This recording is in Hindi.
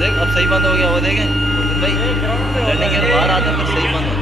देख अब सही बंद हो गया वो देखें भाई लैंडिंग गियर बाहर आता है फिर सही बंद हो